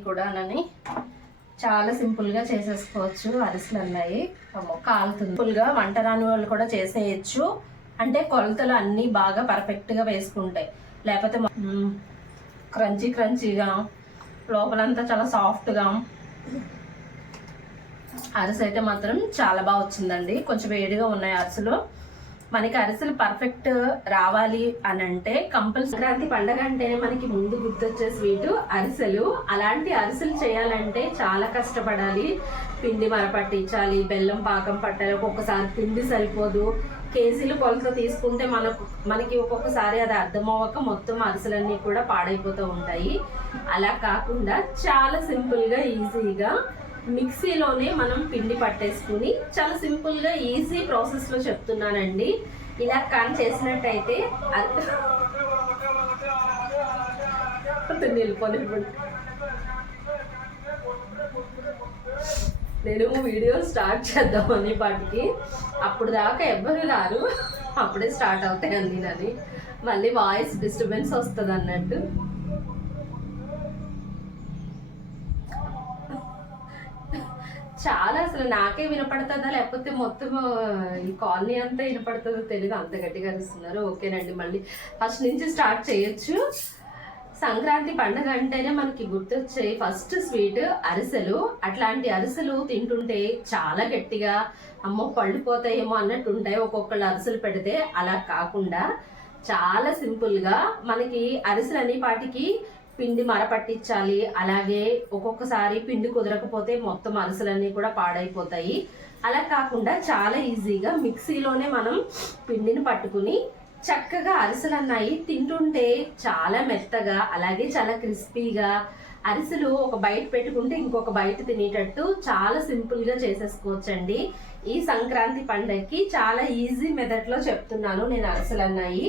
కూడానని చాలా సింపుల్గా చేసేసుకోవచ్చు. అరిసెలు అన్నాయి. కాలుతుంది సింపుల్గా వంట రాని వాళ్ళు కూడా చేసేయచ్చు. అంటే కొలతలు అన్నీ బాగా పర్ఫెక్ట్గా వేసుకుంటాయి లేకపోతే క్రంచీ క్రంచీగా లోపలంతా చాలా సాఫ్ట్గా అరిసె అయితే మాత్రం చాలా బాగా వచ్చిందండి. కొంచెం వేడిగా ఉన్నాయి అరిసెలు. మనకి అరిసెలు పర్ఫెక్ట్ రావాలి అని అంటే కంపల్సరీ సంక్రాంతి పండగ అంటేనే మనకి ముందు గుర్తొచ్చే స్వీట్ అరిసెలు. అలాంటి అరిసెలు చేయాలంటే చాలా కష్టపడాలి. పిండి మరపట్టించాలి బెల్లం పాకం పట్టాలి ఒక్కొక్కసారి పిండి సరిపోదు. కేజీలు కొలత తీసుకుంటే మనకు మనకి ఒక్కొక్కసారి అది అర్థమవ్వక మొత్తం అరిసెలన్నీ కూడా పాడైపోతూ ఉంటాయి. అలా కాకుండా చాలా సింపుల్గా ఈజీగా మిక్సీలోనే మనం పిండి పట్టేసుకుని చాలా సింపుల్గా ఈజీ ప్రాసెస్లో చెప్తున్నానండి. ఇలా కానీ చేసినట్టయితే అది నేను వీడియో స్టార్ట్ చేద్దామని పాటికి అప్పుడు దాకా ఎవ్వరు రారు. అప్పుడే స్టార్ట్ అవుతాయి అండి నాది మళ్ళీ వాయిస్ డిస్టర్బెన్స్ వస్తుంది అన్నట్టు చాలా అసలు నాకే వినపడుతుందా? లేకపోతే మొత్తం ఈ కాలనీ అంతా వినపడుతుందో? తెలియదు అంత గట్టిగా అరుస్తున్నారు. ఓకేనండి. మళ్ళీ ఫస్ట్ నుంచి స్టార్ట్ చేయొచ్చు. సంక్రాంతి పండగ అంటేనే మనకి గుర్తొచ్చే ఫస్ట్ స్వీట్ అరిసెలు. అట్లాంటి అరిసెలు తింటుంటే చాలా గట్టిగా అమ్మో పళ్ళు పోతాయేమో అన్నట్టు ఉంటాయి ఒక్కొక్కళ్ళు అరిసెలు పెడితే అలా కాకుండా చాలా సింపుల్గా మనకి అరిసెలు అనే పాటికి పిండి మర పట్టించాలి. అలాగే ఒక్కొక్కసారి పిండి కుదరకపోతే మొత్తం అరిసెలన్నీ కూడా పాడైపోతాయి. అలా కాకుండా చాలా ఈజీగా మిక్సీలోనే మనం పిండిని పట్టుకుని చక్కగా అరిసెలు అన్నాయి తింటుంటే చాలా మెత్తగా అలాగే చాలా క్రిస్పీగా. అరిసెలు ఒక బయట పెట్టుకుంటే ఇంకొక బయట తినేటట్టు చాలా సింపుల్గా చేసేసుకోవచ్చండి. ఈ సంక్రాంతి పండగకి చాలా ఈజీ మెథడ్లో చెప్తున్నాను నేను అరిసెలు అన్నాయి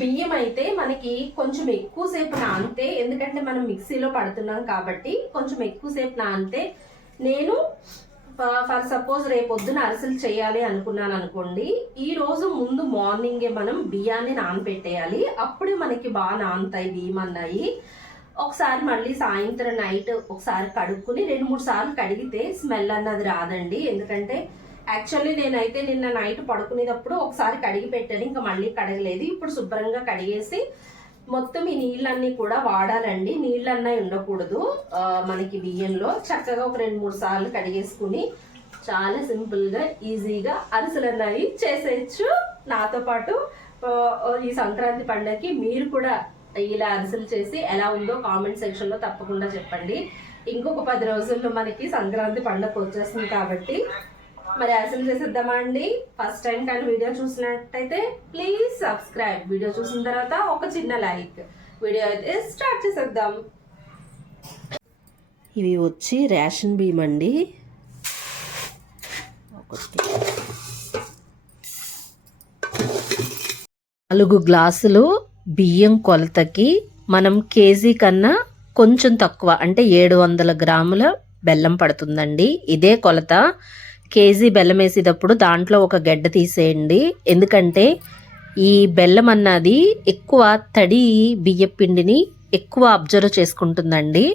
బియ్యం అయితే మనకి కొంచెం ఎక్కువసేపు నానితే ఎందుకంటే మనం మిక్సీలో పడుతున్నాం కాబట్టి కొంచెం ఎక్కువసేపు నానితే నేను ఫర్ సపోజ్ రేపు పొద్దున అరిసెలు చేయాలి అనుకున్నాను అనుకోండి ఈ రోజు ముందు మార్నింగే మనం బియ్యాన్ని నానబెట్టేయాలి. అప్పుడే మనకి బాగా నానుతాయి బియ్యం అన్నాయి ఒకసారి మళ్ళీ సాయంత్రం నైట్ ఒకసారి కడుక్కుని రెండు మూడు సార్లు కడిగితే స్మెల్ అన్నది రాదండి. ఎందుకంటే యాక్చువల్లీ నేనైతే నిన్న నైట్ పడుకునేటప్పుడు ఒకసారి కడిగి పెట్టాను. ఇంకా మళ్ళీ కడగలేదు. ఇప్పుడు శుభ్రంగా కడిగేసి మొత్తం ఈ నీళ్ళన్నీ కూడా వాడాలండి. నీళ్ళన్నీ ఉండకూడదు. మనకి బియ్యంలో చక్కగా ఒక రెండు మూడు సార్లు కడిగేసుకుని చాలా సింపుల్గా ఈజీగా అరిసెలు అన్నవి చేసేయచ్చు. నాతో పాటు ఈ సంక్రాంతి పండగకి మీరు కూడా ఇలా అరిసెలు చేసి ఎలా ఉందో కామెంట్ సెక్షన్లో తప్పకుండా చెప్పండి. ఇంకొక పది రోజుల్లో మనకి సంక్రాంతి పండగ వచ్చేస్తుంది కాబట్టి మరి అసలు చేసేద్దామా అండి? ఫస్ట్ టైం కానీ వీడియో చూసినట్టయితే ప్లీజ్ సబ్స్క్రైబ్ వీడియో చూసిన తర్వాత ఒక చిన్న లైక్ వీడియో అయితే స్టార్ట్ చేసేద్దాం. ఇవి వచ్చి రేషన్ బియ్యం అండి. ఒకటి నాలుగు గ్లాసులు బియ్యం కొలతకి మనం కేజీ కన్నా కొంచెం తక్కువ అంటే ఏడు వందల గ్రాముల బెల్లం పడుతుందండి. ఇదే కొలత కేజీ బెల్లం వేసేటప్పుడు దాంట్లో ఒక గడ్డ తీసేయండి. ఎందుకంటే ఈ బెల్లం అన్నది ఎక్కువ తడి బియ్యపిండిని ఎక్కువ అబ్జర్వ్ చేసుకుంటుందండి.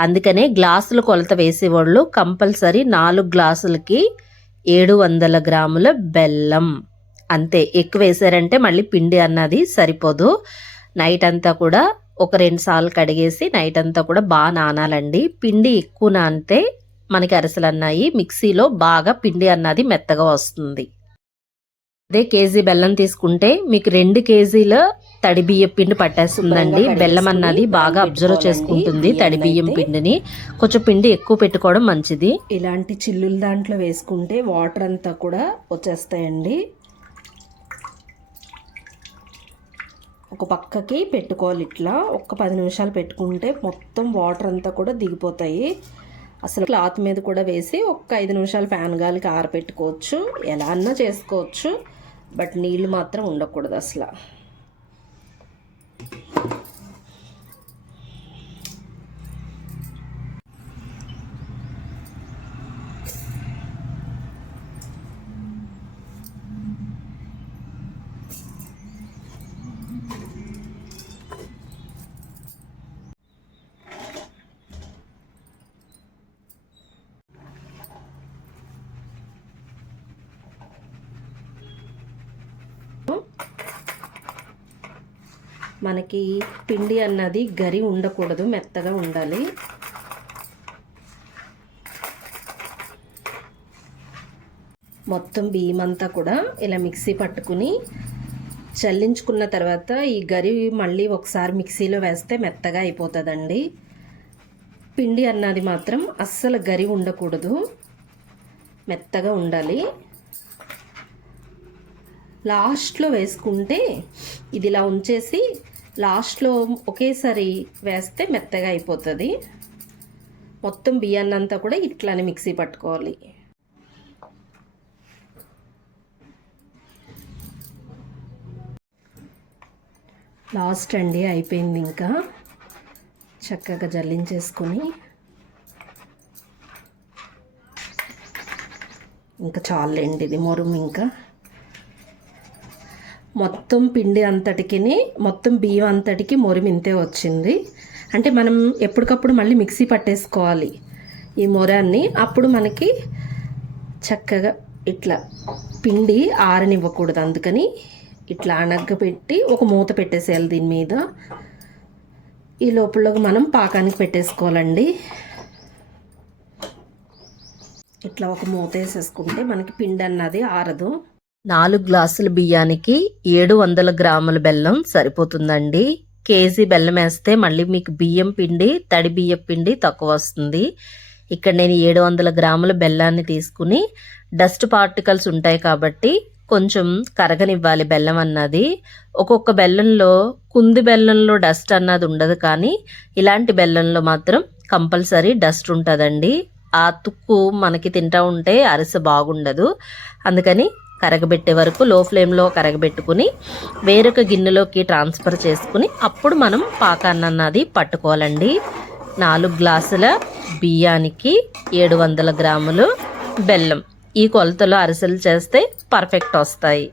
అందుకనే గ్లాసులు కొలత వేసేవాళ్ళు కంపల్సరీ నాలుగు గ్లాసులకి ఏడు వందల గ్రాముల బెల్లం. అంతే ఎక్కువ వేసారంటే మళ్ళీ పిండి అన్నది సరిపోదు. నైట్ అంతా కూడా ఒక రెండు సార్లు కడిగేసి నైట్ అంతా కూడా బాగా నానాలండి. పిండి ఎక్కువ నానితే మనకి అరిసెలు అన్నాయి మిక్సీలో బాగా పిండి అన్నది మెత్తగా వస్తుంది. అదే కేజీ బెల్లం తీసుకుంటే మీకు రెండు కేజీల తడి బియ్యం పిండి పట్టేస్తుందండి. బెల్లం అన్నది బాగా అబ్జర్వ్ చేసుకుంటుంది తడి బియ్యం పిండిని. కొంచెం పిండి ఎక్కువ పెట్టుకోవడం మంచిది. ఇలాంటి చిల్లుల దాంట్లో వేసుకుంటే వాటర్ అంతా కూడా వచ్చేస్తాయండి. ఒక పక్కకి పెట్టుకోవాలి ఇట్లా. ఒక్క పది నిమిషాలు పెట్టుకుంటే మొత్తం వాటర్ అంతా కూడా దిగిపోతాయి. అసలు క్లాత్ మీద కూడా వేసి ఒక్క ఐదు నిమిషాలు ఫ్యాన్ గాలికి ఆరబెట్టుకోవచ్చు ఎలా అన్నా చేసుకోవచ్చు. బట్ నీళ్ళు మాత్రం ఉండకూడదు అసలు. మనకి పిండి అన్నది గరి ఉండకూడదు మెత్తగా ఉండాలి. మొత్తం బియ్యం అంతా కూడా ఇలా మిక్సీ పట్టుకుని చల్లించుకున్న తర్వాత ఈ గరి మళ్ళీ ఒకసారి మిక్సీలో వేస్తే మెత్తగా అయిపోతుందండి. పిండి అన్నది మాత్రం అస్సలు గరి ఉండకూడదు మెత్తగా ఉండాలి. లాస్ట్లో వేసుకుంటే ఇది ఇలా ఉంచేసి లాస్ట్లో ఒకేసారి వేస్తే మెత్తగా అయిపోతుంది. మొత్తం బియ్యాన్ని అంతా కూడా ఇట్లానే మిక్సీ పట్టుకోవాలి. లాస్ట్ అండి అయిపోయింది ఇంకా. చక్కగా జల్లించేసుకొని ఇంకా చాలండి ఇది మొరుము ఇంకా. మొత్తం పిండి అంతటికి మొత్తం బియ్యం అంతటికి మొరిమింతే వచ్చింది. అంటే మనం ఎప్పటికప్పుడు మళ్ళీ మిక్సీ పట్టేసుకోవాలి ఈ మొరాన్ని. అప్పుడు మనకి చక్కగా ఇట్లా పిండి ఆరనివ్వకూడదు. అందుకని ఇట్లా అనగ్గ పెట్టి ఒక మూత పెట్టేసేయాలి దీని మీద. ఈ లోపల మనం పాకానికి పెట్టేసుకోవాలండి. ఇట్లా ఒక మూత వేసేసుకుంటే మనకి పిండి అన్నది ఆరదు. నాలుగు గ్లాసుల బియ్యానికి ఏడు వందల గ్రాముల బెల్లం సరిపోతుందండి. కేజీ బెల్లం వేస్తే మళ్ళీ మీకు బియ్యం పిండి తడి బియ్యం పిండి తక్కువ వస్తుంది. ఇక్కడ నేను ఏడు వందల గ్రాముల బెల్లాన్ని తీసుకుని డస్ట్ పార్టికల్స్ ఉంటాయి కాబట్టి కొంచెం కరగనివ్వాలి బెల్లం అన్నది. ఒక్కొక్క బెల్లంలో కుంది బెల్లంలో డస్ట్ అన్నది ఉండదు కానీ ఇలాంటి బెల్లంలో మాత్రం కంపల్సరీ డస్ట్ ఉంటుందండి. ఆ తుక్కు మనకి తింటా ఉంటే అరిసె బాగుండదు. అందుకని కరగబెట్టే వరకు లో ఫ్లేమ్లో కరగబెట్టుకుని వేరొక గిన్నెలోకి ట్రాన్స్ఫర్ చేసుకుని అప్పుడు మనం పాకాన్ని అన్నది పట్టుకోవాలండి. నాలుగు గ్లాసుల బియ్యానికి ఏడు వందల గ్రాములు బెల్లం. ఈ కొలతలో అరిసెలు చేస్తే పర్ఫెక్ట్ వస్తాయి.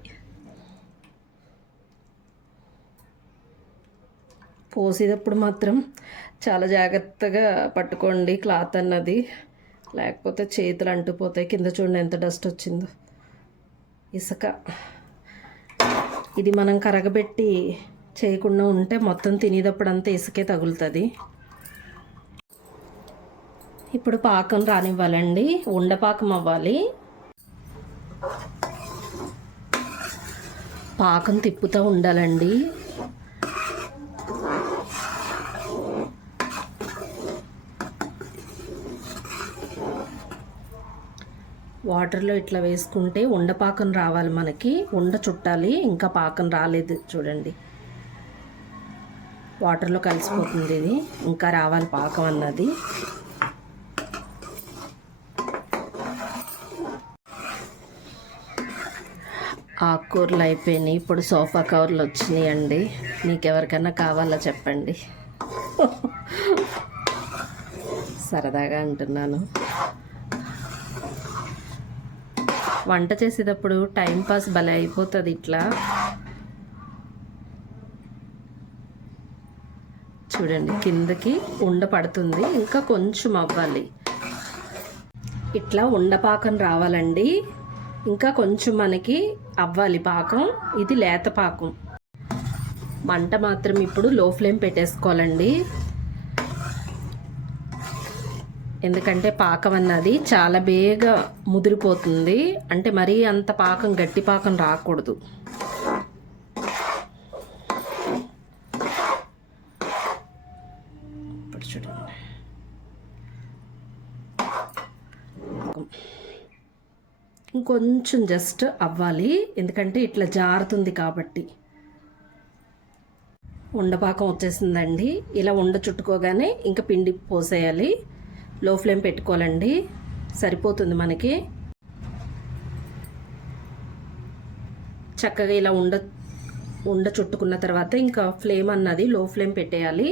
పోసేటప్పుడు మాత్రం చాలా జాగ్రత్తగా పట్టుకోండి క్లాత్ అన్నది. లేకపోతే చేతులు అంటుపోతాయి కింద చూడండి ఎంత డస్ట్ వచ్చిందో. ఇసుక. ఇది మనం కరగబెట్టి చేయకుండా ఉంటే మొత్తం తినేటప్పుడు అంతా ఇసుకే తగులుతుంది. ఇప్పుడు పాకం రానివ్వాలండి. ఉండపాకం అవ్వాలి. పాకం తిప్పుతూ ఉండాలండి. వాటర్లో ఇట్లా వేసుకుంటే ఉండపాకం రావాలి మనకి. ఉండ చుట్టాలి ఇంకా పాకం రాలేదు చూడండి. వాటర్లో కలిసిపోతుంది ఇది. ఇంకా రావాలి పాకం అన్నది. ఆకుకూరలు అయిపోయినాయి. ఇప్పుడు సోఫా కవర్లు వచ్చినాయి అండి మీకు ఎవరికైనా కావాలా చెప్పండి. సరదాగా అంటున్నాను. వంట చేసేటప్పుడు టైం పాస్ భలే అయిపోతుంది ఇట్లా. చూడండి కిందకి ఉండ పడుతుంది. ఇంకా కొంచెం అవ్వాలి. ఇట్లా ఉండపాకం రావాలండి. ఇంకా కొంచెం మనకి అవ్వాలి పాకం. ఇది లేత పాకం. మంట మాత్రం ఇప్పుడు లో ఫ్లేమ్ పెట్టేసుకోవాలండి. ఎందుకంటే పాకం అన్నది చాలా బేగా ముదిరిపోతుంది. అంటే మరీ అంత పాకం గట్టి పాకం రాకూడదు. ఇప్పుడు చూడండి. ఇంకొంచెం జస్ట్ అవ్వాలి. ఎందుకంటే ఇట్లా జారుతుంది కాబట్టి. ఉండపాకం వచ్చేసిందండి. ఇలా ఉండ చుట్టుకోగానే ఇంకా పిండి పోసేయాలి. లో ఫ్లేమ్ పెట్టుకోవాలండి. సరిపోతుంది మనకి. చక్కగా ఇలా ఉండ ఉండ చుట్టుకున్న తర్వాత ఇంకా ఫ్లేమ్ అన్నది లో ఫ్లేమ్ పెట్టేయాలి.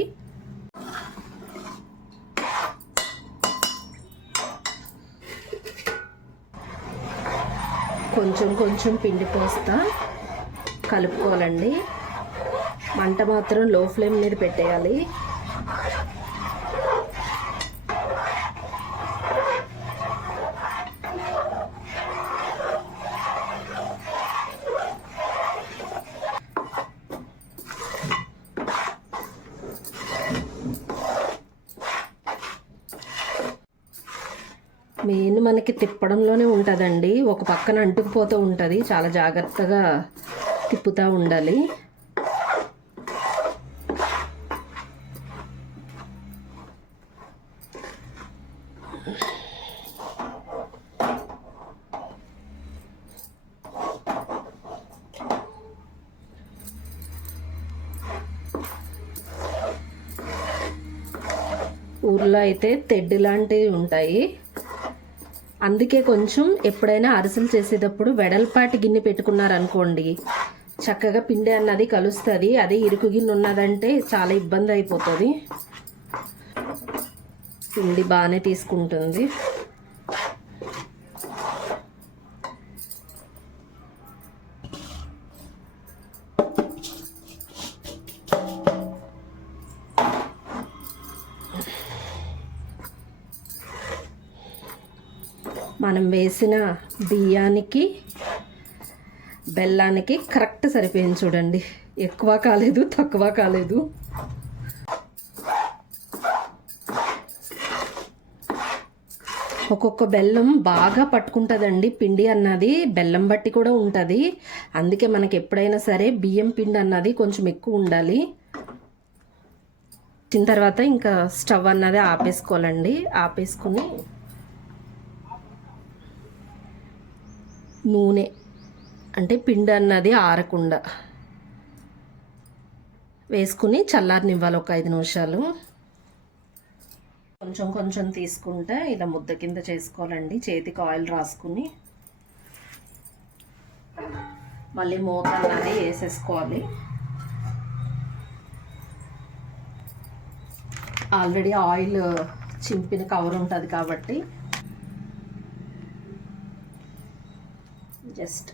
కొంచెం కొంచెం పిండి పోస్తా కలుపుకోవాలండి. మంట మాత్రం లో ఫ్లేమ్ మీద పెట్టేయాలి. మెయిన్ మనకి తిప్పడంలోనే ఉంటుందండి. ఒక పక్కన అంటుకుపోతూ ఉంటుంది. చాలా జాగ్రత్తగా తిప్పుతూ ఉండాలి. ఊర్లో అయితే తెడ్డు లాంటివి ఉంటాయి. అందుకే కొంచెం ఎప్పుడైనా అరిసెలు చేసేటప్పుడు వెడల్పాటి గిన్నె పెట్టుకున్నారనుకోండి. చక్కగా పిండి అన్నది కలుస్తుంది. అదే ఇరుకు గిన్నె ఉన్నదంటే చాలా ఇబ్బంది అయిపోతుంది. పిండి బాగానే తీసుకుంటుంది. మనం వేసిన బియ్యానికి బెల్లానికి కరెక్ట్ సరిపోయింది చూడండి. ఎక్కువ కాలేదు తక్కువ కాలేదు. ఒక్కొక్క బెల్లం బాగా పట్టుకుంటుందండి పిండి అన్నది బెల్లం బట్టి కూడా ఉంటుంది. అందుకే మనకి ఎప్పుడైనా సరే బియ్యం పిండి అన్నది కొంచెం ఎక్కువ ఉండాలి. తిన్న తర్వాత ఇంకా స్టవ్ అన్నది ఆపేసుకోవాలండి. ఆపేసుకుని నూనె. అంటే పిండి అన్నది ఆరకుండా. వేసుకుని చల్లారనివ్వాలి ఒక ఐదు నిమిషాలు. కొంచెం కొంచెం తీసుకుంటే ఇలా ముద్ద కింద చేసుకోవాలండి. చేతికి ఆయిల్ రాసుకుని మళ్ళీ మూత అన్నది వేసేసుకోవాలి. ఆల్రెడీ ఆయిల్ చింపిన కవర్ ఉంటుంది కాబట్టి జస్ట్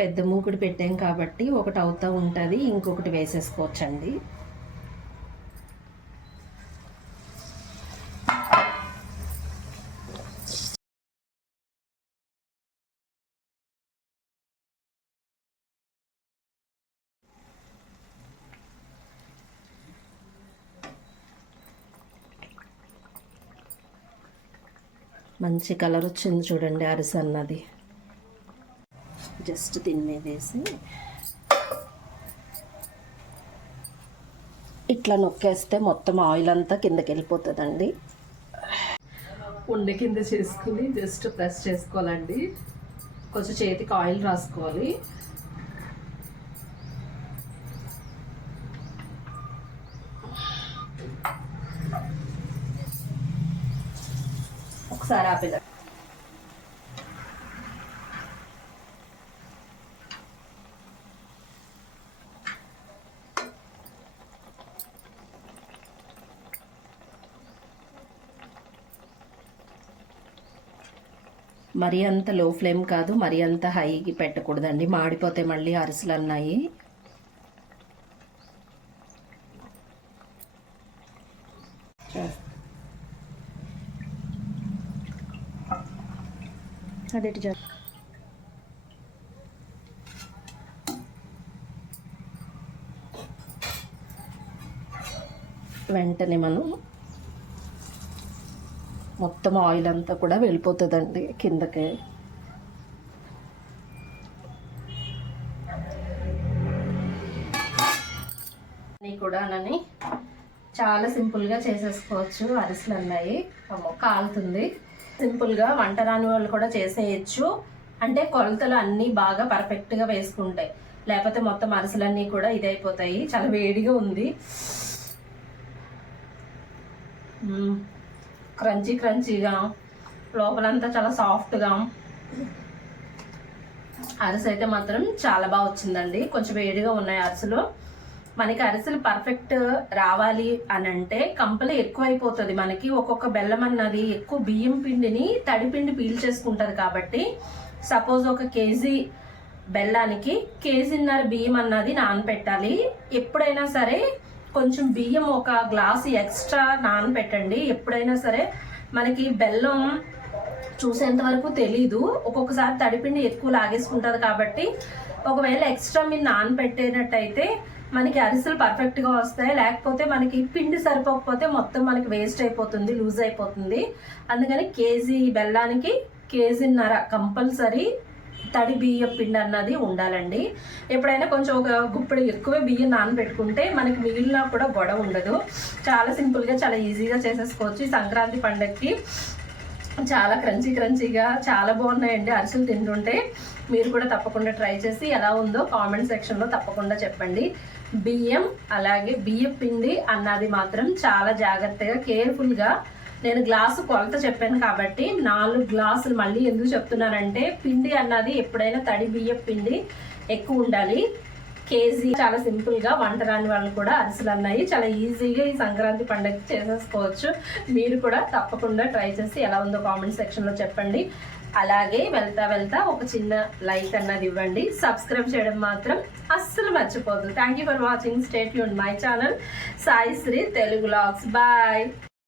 పెద్ద మూకుడు పెట్టాం కాబట్టి ఒకటి అవుతూ ఉంటుంది ఇంకొకటి వేసేసుకోవచ్చండి. మంచి కలర్ వచ్చింది చూడండి అరిసె అన్నది. జస్ట్ దీని మీద వేసి ఇట్లా నొక్కేస్తే మొత్తం ఆయిల్ అంతా కిందకి వెళ్ళిపోతుందండి. ఉండ కింద చేసుకుని జస్ట్ ప్రెస్ చేసుకోవాలండి. కొంచెం చేతికి ఆయిల్ రాసుకోవాలి. ఒకసారి ఆపేద మరీ అంత లో ఫ్లేమ్ కాదు మరీ అంత హైకి పెట్టకూడదండి. మాడిపోతే మళ్ళీ అరిసెలు అన్నాయి. అదేటి జా వెంటనే మనం మొత్తం ఆయిల్ అంతా కూడా వెళ్ళిపోతుందండి కిందకి. అన్నీ కూడా నని చాలా సింపుల్గా చేసేసుకోవచ్చు. అరిసెలు అన్నాయి కాలుతుంది. సింపుల్గా వంట రాని వాళ్ళు కూడా చేసేయచ్చు. అంటే కొలతలు అన్నీ బాగా పర్ఫెక్ట్గా వేసుకుంటాయి లేకపోతే మొత్తం అరసలన్నీ కూడా ఇదైపోతాయి చాలా వేడిగా ఉంది. క్రంచీ క్రంచీగా. లోపలంతా చాలా సాఫ్ట్గా అరిసె అయితే మాత్రం చాలా బాగా వచ్చిందండి. కొంచెం వేడిగా ఉన్నాయి అరిసెలు. మనకి అరిసెలు పర్ఫెక్ట్ రావాలి అని అంటే కంపలు ఎక్కువైపోతుంది. మనకి ఒక్కొక్క బెల్లం అన్నది ఎక్కువ బియ్యం పిండిని తడిపిండి పీల్చేసుకుంటుంది కాబట్టి సపోజ్ ఒక కేజీ బెల్లానికి కేజీన్నర బియ్యం అన్నది నానపెట్టాలి. ఎప్పుడైనా సరే కొంచెం బియ్యం ఒక గ్లాస్ ఎక్స్ట్రా నానపెట్టండి. ఎప్పుడైనా సరే మనకి బెల్లం చూసేంత వరకు తెలీదు. ఒక్కొక్కసారి తడిపిండి ఎక్కువ లాగేసుకుంటుంది కాబట్టి ఒకవేళ ఎక్స్ట్రా మీరు నానపెట్టేటట్టయితే మనకి అరిసెలు పర్ఫెక్ట్గా వస్తాయి. లేకపోతే మనకి పిండి సరిపోకపోతే మొత్తం మనకి వేస్ట్ అయిపోతుంది లూజ్ అయిపోతుంది. అందుకని కేజీ బెల్లానికి కేజీన్నర కంపల్సరీ తడి బియ్యం పిండి అన్నది ఉండాలండి. ఎప్పుడైనా కొంచెం ఒక గుప్పెడు ఎక్కువ బియ్యం నానబెట్టుకుంటే మనకి మిగిలిన కూడా గొడవ ఉండదు. చాలా సింపుల్గా చాలా ఈజీగా చేసేసుకోవచ్చు. ఈ సంక్రాంతి పండగకి చాలా క్రంచీ క్రంచీగా చాలా బాగున్నాయండి అరిసెలు తింటుంటే. మీరు కూడా తప్పకుండా ట్రై చేసి ఎలా ఉందో కామెంట్ సెక్షన్లో తప్పకుండా చెప్పండి. బియ్యం అలాగే బియ్యం పిండి అన్నది మాత్రం చాలా జాగ్రత్తగా కేర్ఫుల్గా నేను గ్లాసు కొలత చెప్పాను కాబట్టి నాలుగు గ్లాసులు మళ్ళీ ఎందుకు చెప్తున్నానంటే పిండి అన్నది ఎప్పుడైనా తడి బియ్యం పిండి ఎక్కువ ఉండాలి. కేజీ చాలా సింపుల్గా వంట రాని వాళ్ళు కూడా అరిసెలు అన్నాయి. చాలా ఈజీగా ఈ సంక్రాంతి పండుగ చేసేసుకోవచ్చు. మీరు కూడా తప్పకుండా ట్రై చేసి ఎలా ఉందో కామెంట్ సెక్షన్లో చెప్పండి. అలాగే వెళ్తా వెళ్తా ఒక చిన్న లైక్ అన్నది ఇవ్వండి. సబ్స్క్రైబ్ చేయడం మాత్రం అస్సలు మర్చిపోదు thank you for watching stay Yoon my channel Sai Sri Telugu vlogs bye